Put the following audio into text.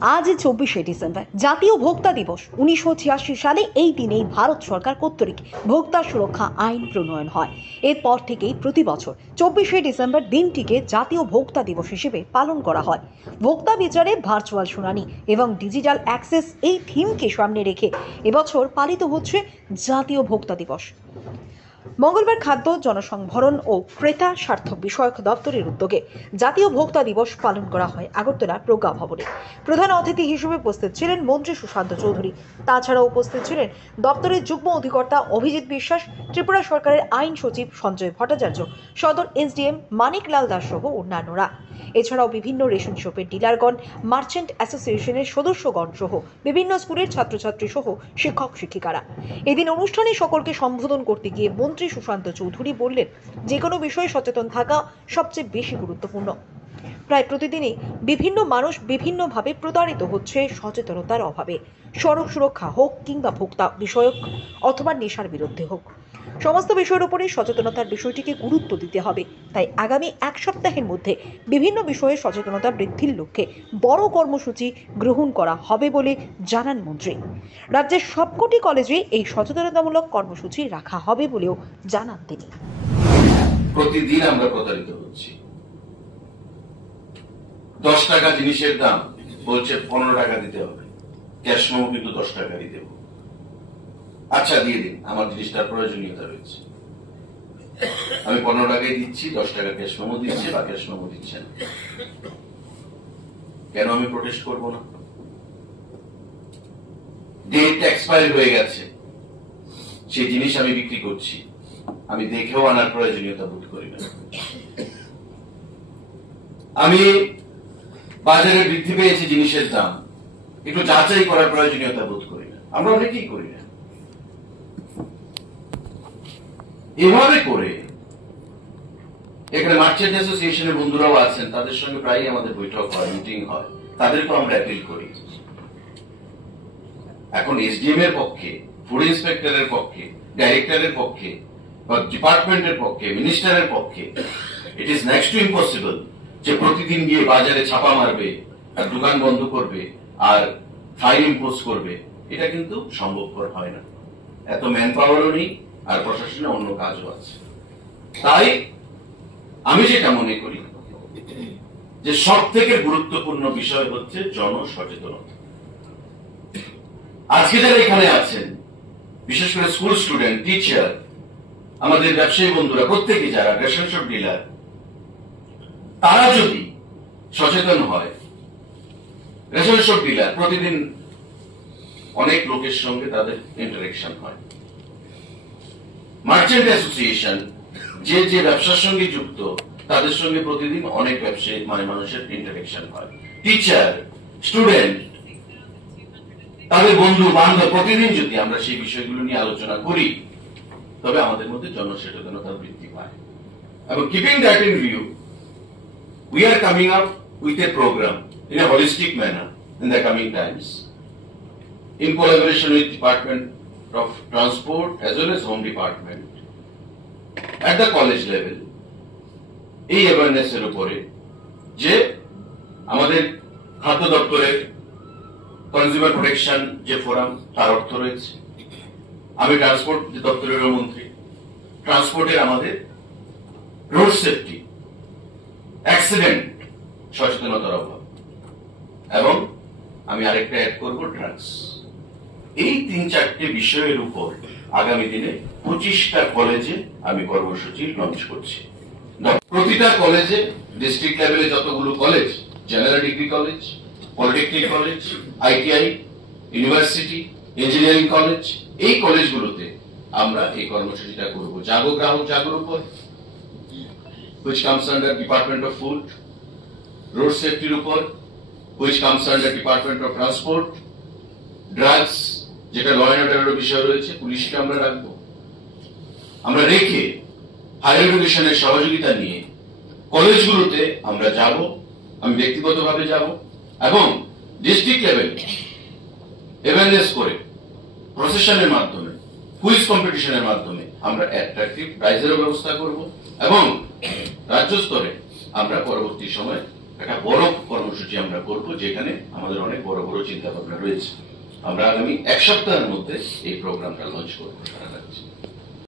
আজ 24শে ডিসেম্বর জাতীয় ভোক্তা দিবস। 1986 সালে এই দিনেই ভারত সরকার কর্তৃক ভোক্তা সুরক্ষা আইন প্রণয়ন হয়। এরপর থেকেই প্রতি বছর 24শে ডিসেম্বর দিনটিকে জাতীয় ভোক্তা দিবস হিসেবে পালন করা হয়। ভোক্তা বিচারে ভার্চুয়াল শুনানি এবং ডিজিটাল অ্যাক্সেস এই থিমকে সামনে রেখে এবছর পালিত হচ্ছে জাতীয় ভোক্তা দিবস। মঙ্গলবার খাদ্য, জনসংভরণ ও ক্রেতা স্বার্থ বিষয়ক দপ্তরের উদ্যোগে জাতীয় ভোক্তা দিবস পালন করা হয় আগরতলার প্রজ্ঞা ভবনে। প্রধান অতিথি হিসেবে উপস্থিত ছিলেন মন্ত্রী সুশান্ত চৌধুরী। তাছাড়াও উপস্থিত ছিলেন দপ্তরের যুগ্ম অধিকর্তা অভিজিৎ বিশ্বাস, ত্রিপুরা সরকারের আইন সচিব সঞ্জয় ভট্টাচার্য, সদর এসডিএম মানিকলাল দাস সহ অন্যান্যরা। এছাড়াও বিভিন্ন রেশন শপের ডিলারগণ, মার্চেন্ট অ্যাসোসিয়েশনের সদস্যগণ সহ বিভিন্ন স্কুলের ছাত্রছাত্রী সহ শিক্ষক শিক্ষিকারা। এদিন অনুষ্ঠানে সকলকে সম্বোধন করতে গিয়ে মন্ত্রী সুশান্ত চৌধুরী বললেন, যে কোনো বিষয়ে সচেতন থাকা সবচেয়ে বেশি গুরুত্বপূর্ণ। প্রায় প্রতিদিনই বিভিন্ন মানুষ বিভিন্নভাবে প্রতারিত হচ্ছে সচেতনতার অভাবে। সড়ক সুরক্ষা হোক কিংবা ভোক্তা বিষয়ক অথবা নেশার বিরুদ্ধে হোক, সমস্ত বিষয়ের উপরে সচেতনতার বিষয়টিকে গুরুত্ব দিতে হবে। তাই আগামী এক সপ্তাহের মধ্যে বিভিন্ন বিষয়ে সচেতনতা বৃদ্ধির লক্ষ্যে বড় কর্মসূচি গ্রহণ করা হবে বলে জানান মন্ত্রী। রাজ্যের সবকটি কলেজে এই সচেতনতামূলক কর্মসূচি রাখা হবে বলেও জানান তিনি। প্রতিদিন আমরা প্রতারিত হচ্ছি। 10 টাকা জিনিসের দাম বলছে 15 টাকা দিতে হবে, ক্যাশ মেমো কিন্তু 10 টাকারই দেব। আচ্ছা দিয়ে দিন, আমার জিনিসটার প্রয়োজনীয়তা রয়েছে, আমি 15 টাকায় দিচ্ছি, 10 টাকা ক্যাশ মেমো দিচ্ছে বা ক্যাশ মেমো দিচ্ছেন, কেন আমি প্রোটেস্ট করব না? ডেট এক্সপায়ার হয়ে গেছে, সেই জিনিস আমি বিক্রি করছি, আমি দেখেও আনার প্রয়োজনীয়তা বোধ করি না। আমি বাজারে বৃদ্ধি পেয়েছে জিনিসের দাম, একটু যাচাই করার প্রয়োজনীয়তা বোধ করি না। আমরা অনেকেই করি না। এভাবে করে এখানে মার্চেন্ট অ্যাসোসিয়েশনের বন্ধুরাও আছেন, তাদের সঙ্গে প্রায়ই আমাদের বৈঠক হয়, মিটিং হয়, তাদেরকেও আমরা অ্যাপিল করি। এখন এসডিএম এর পক্ষে, ফুড ইন্সপেক্টরের পক্ষে, ডাইরেক্টরের পক্ষে বা ডিপার্টমেন্টের পক্ষে, মিনিস্টারের পক্ষে it is next to impossible যে প্রতিদিন গিয়ে বাজারে ছাপা মারবে আর দোকান বন্ধ করবে আর ফাইন ইম্পোজ করবে। এটা কিন্তু সম্ভবপর হয় না, এত ম্যান পাওয়ারও নেই, আর প্রশাসনে অন্য কাজও আছে। তাই আমি যেটা মনে করি যে সব থেকে গুরুত্বপূর্ণ বিষয় হচ্ছে জনসচেতনতা। আজকে যারা এখানে আছেন, বিশেষ করে স্কুল স্টুডেন্ট, টিচার, আমাদের ব্যবসায়ী বন্ধুরা, প্রত্যেকে যারা রেশন শপ ডিলার, তারা যদি সচেতন হয়। রেশন শপ ডিলার প্রতিদিন অনেক লোকের সঙ্গে তাদের ইন্টারেকশন হয়। মার্চেন্ট অ্যাসোসিয়েশন যে যে ব্যবসার সঙ্গে যুক্ত, তাদের সঙ্গে প্রতিদিন অনেক ব্যবসায়ী মানুষের ইন্টারেকশন হয়। টিচার, স্টুডেন্ট, তাদের বন্ধু বান্ধব, প্রতিদিন যদি আমরা সেই বিষয়গুলো নিয়ে আলোচনা করি, তবে আমাদের মধ্যে জনসচেতনতা বৃদ্ধি পায়। এবং keeping that in view, we are coming up with a program in a holistic manner in the coming times, in collaboration with Department of Transport as well as Home Department, at the college level, এই awareness এর উপরে যে আমাদের খাদ্য দপ্তরের consumer protection যে forum, তার অর্থ রয়েছে। আমি ট্রান্সপোর্ট দপ্তরের মন্ত্রী, ট্রান্সপোর্টের আমাদের রোড সেফটি, অ্যাক্সিডেন্ট সচেতনতার অভাব, এবং আমি আরেকটা অ্যাড করব ড্রাগস। এই 3-4টে বিষয়ের উপর আগামী দিনে 25টা কলেজে আমি কর্মসূচি লঞ্চ করছি। প্রতিটা কলেজে, ডিস্ট্রিক্ট লেভেলে যতগুলো college, general degree college, polytechnic college, ITI, university, engineering college, এই কলেজগুলোতে আমরা এই কর্মসূচিটা করব। জাগো গ্রাহক জাগোর উপর, which comes under Department of Food, road safety উপর, which comes under Department of Transport, drugs, যেটা ল এন্ড অর্ডারের বিষয় রয়েছে, পুলিশকে আমরা রাখবো। আমরা রেখে হায়ার এডুকেশনের সহযোগিতা নিয়ে কলেজগুলোতে আমরা যাব, আমি ব্যক্তিগতভাবে যাব, এবং ডিস্ট্রিক্ট লেভেল অ্যাওয়ারনেস করে প্রসেশনের মাধ্যমে, কুইজ কম্পিটিশনের মাধ্যমে আমরা অ্যাট্রাকটিভ প্রাইজের ব্যবস্থা করব, এবং রাজ্য স্তরে আমরা পরবর্তী সময়ে একটা বড় কর্মসূচি আমরা করব, যেখানে আমাদের অনেক বড় বড় চিন্তা ভাবনা রয়েছে। আমরা আগামী এক সপ্তাহের মধ্যে এই প্রোগ্রামটা লঞ্চ করবো সারা রাজ্যে।